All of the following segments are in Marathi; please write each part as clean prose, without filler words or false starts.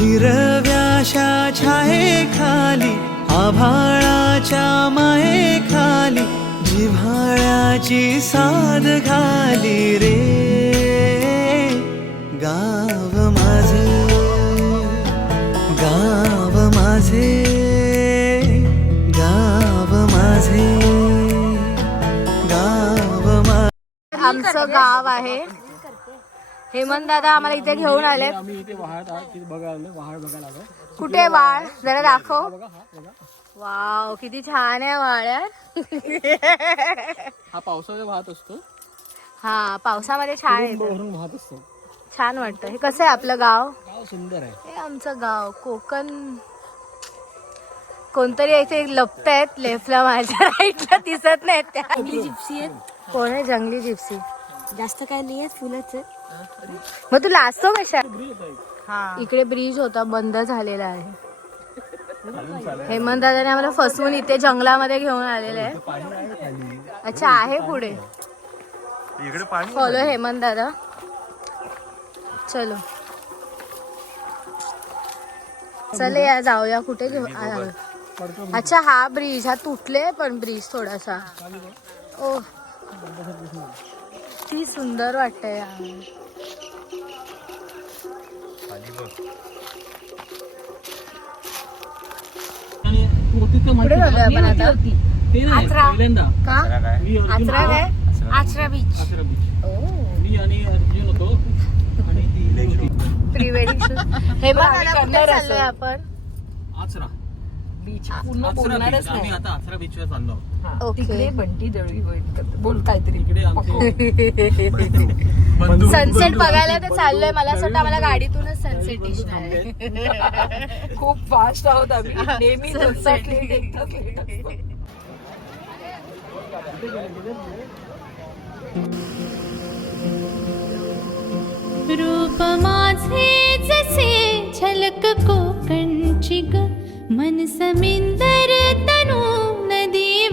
हिरव्याशा छायेखाली आभाळाच्या मायेखाली जिव्हाळ्याची साध घाली रे गाव माझे गाव माझे गाव माझे गाव माझे. आमचं गाव आहे. हेमंत दादा आम्हाला इथे घेऊन आले. आम्ही इथे वाहत बघायला आलो. कुठे वाळ जरा दाखव. वाव किती छान आहे वाळ यार. हा पावसाळ्यात वाहत असतो. हा पावसामध्ये छान येतो. वरून वाहत असतो. छान वाटतं. हे कसं आहे आपलं गाव. गाव सुंदर आहे. हे आमचं गाव कोकण. कोणतरी इथे लपतायत लेफ्टला माझ्या राईटला दिसत नाहीत त्या. जंगली जिप्सी आहेत. कोण आहे जंगली जिप्सी. जास्त काय नाही आहे फुलच आहे. मग तू लाजतो कशा. इकडे ब्रिज होता बंद झालेला आहे. हेमंत दादाने आम्हाला फसवून इथे जंगलामध्ये घेऊन आलेले आहे. अच्छा आहे पुढे. फॉलो हेमंत दादा. चलो चले या जाऊया. कुठे घेऊ. अच्छा हा ब्रिज हा तुटले पण ब्रिज थोडासा. ओ ती सुंदर वाटतंय यार. कुठे झालोय आपण आता. आचरा का आचरा काय. आचरा बीच. मी आणि अर्जुन होतो आणि ती प्री वेडिंग शूट. हे बघ कुठे चाललोय आपण. आचरा बीच पूर्ण आचरा बोलणारच बीच. आम्ही नाही. आता आचरा बीचवर चाललो आहोत. ओके. तिकडे बंटी दळवी बोल काहीतरी. इकडे आमचे सनसेट बघायला तर चाललोय. मला असं वाटतं आम्हाला गाडीतूनच सनसेट दिसणार आहे. खूप फास्ट आहोत आम्ही. नेहमी sunset late एकदाच late असतो. रूप माझे जसे झलक कोकणची ग मन समिंदर तनु नदी.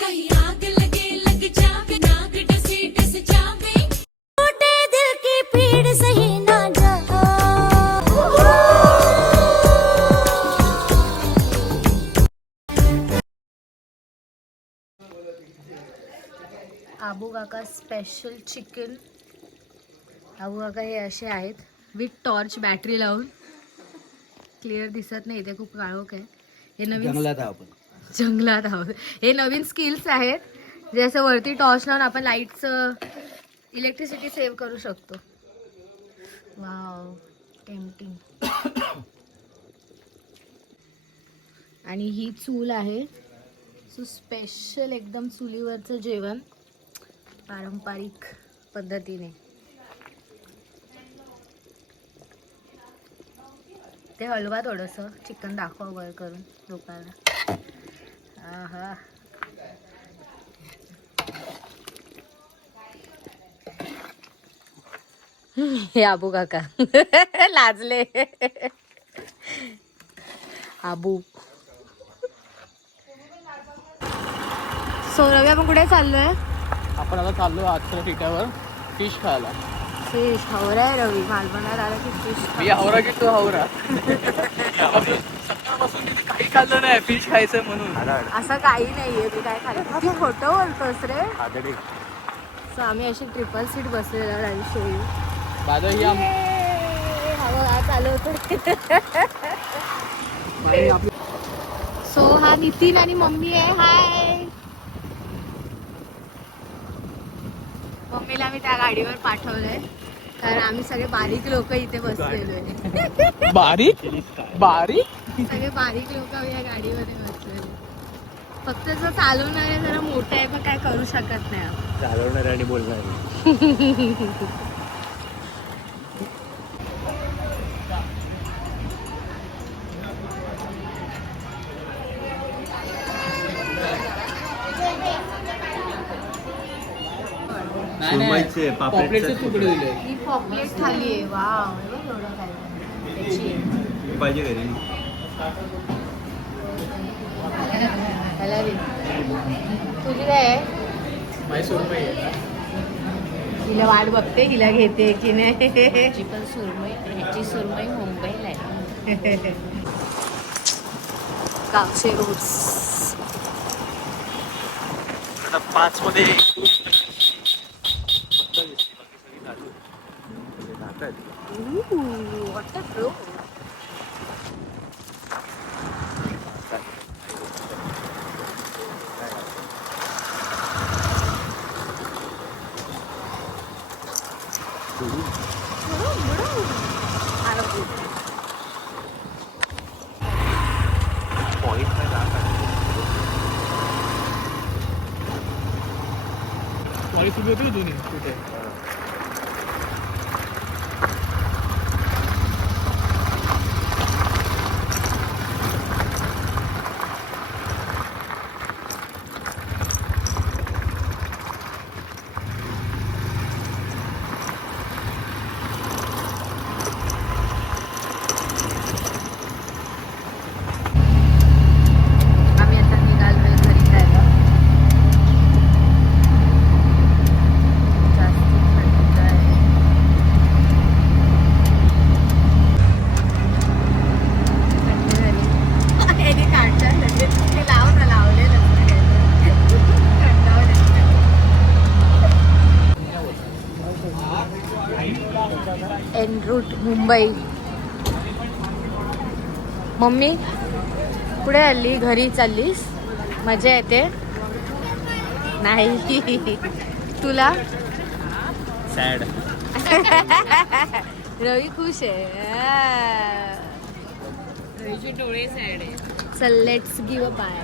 कहीं आग लगे लग जावे नाग डसे डस जावे टूटे दिल की पीड़ सही ना जा. आबू काका स्पेशल चिकन. आबू काका हे असे आहेत विथ टॉर्च बॅटरी लावून. क्लिअर दिसत नाही ते खूप काळोख आहे. हे नवीन जंगलात आहोत. हे नवीन स्किल्स आहेत जे असं वरती टॉर्च लावून आपण लाईटचं इलेक्ट्रिसिटी सेव्ह करू शकतो. Wow tempting. आणि ही चूल आहे. सो स्पेशल एकदम चुलीवरचं जेवण पारंपरिक पद्धतीने. ते हलवा थोडंसं चिकन दाखवा वर करून लोकांना. हा हे आबू काका लाजले. आबू सौरभ आपण कुठे चाललोय. आपण आता चाललो आजच्या टिट्यावर फिश खायला. फिश हावरा आहे रवी. मालवणात आला की फिश. मी हावरा की तू हावरा. सकाळपासून काही खाल्लं नाही फिश खायचं म्हणून. असं काही नाहीये. तू काय खाल्लं. किती खोटं बोलतोस रे. सो आम्ही अशी ट्रिपल सीट बसलेलो आणि शोयू दादा ही चालू होत. सो हा नितीन आणि मम्मी आहे. हाय. मम्मीला मी त्या गाडीवर पाठवलंय कारण आम्ही सगळे बारीक लोक इथे बसलेलोय. बारीक सगळे बारीक लोक या गाडीमध्ये बसलेले. फक्त जो चालवणार आहे जरा मोठा आहे पण काय करू शकत नाही. चालवणार आणि बोलणार. पापलेटचे तुकडे दिले. ही पॉपलेट थाली आहे. वाव एवढं काय त्याची पाहिजे घरी. तुझी काय आहे. ₹5 आहे. हिला वाट बघते, हिला घेते की नाही. ह्याची पण सुरमई, ह्याची सुरमई मुंबईला आहे. गावचे रोड्स. आता 5 मध्ये वाली सुरू होती दोन्ही कुठे आम्ही आता निघालोय घरी जायला. जास्त थंड आहे. थंड झाली. याने काढतात लगेच. ते लाव ना, लावलेलं एन रूट मुंबई. मम्मी कुठे आली? घरी चाललीस? मजा येते? नाही. तुला? सॅड. रवी खुश आहे. रवीचे डोळे सॅड आहे. चल लेट्स गिव अ बाय.